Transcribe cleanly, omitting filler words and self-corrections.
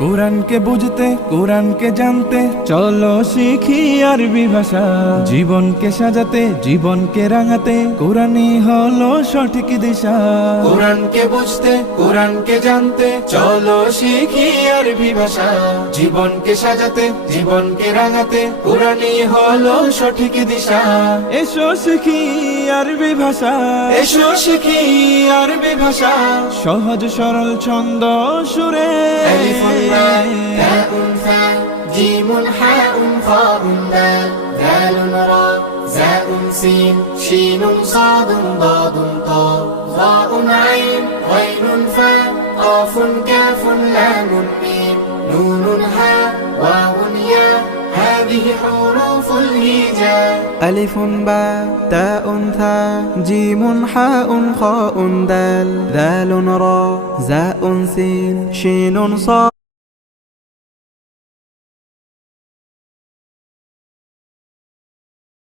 কোরআনকে বুঝতে কোরআনকে জানতে চলো শিখি আরবি ভাষা। জীবনকে সাজাতে জীবনকে রাঙাতে কোরআনই হলো সঠিক দিশা। কোরআনকে বুঝতে কোরআনকে জানতে চলো শিখি আরবি ভাষা। জীবনকে সাজাতে জীবনকে রাঙাতে কোরআনই হলো সঠিক দিশা। এসো শিখি আরবি ভাষা, এসো শিখি আরবি ভাষা। সহজ সরল ছন্দ সুরে আলিফুন বা তাউন থা জিমুন হাউন খাউন দাল দালুন রা জাউন সিন শিনুন সাদুন দাদুন তা যাউন আইন গাইনুন ফা কাফুন কাফুন লামুন মিম নুনুন হা ওয়াউন ইয়া هذه حروف الهجاء ألف باء تاء ثاء جيم حاء خاء دال ذال راء زاء سين شين صاد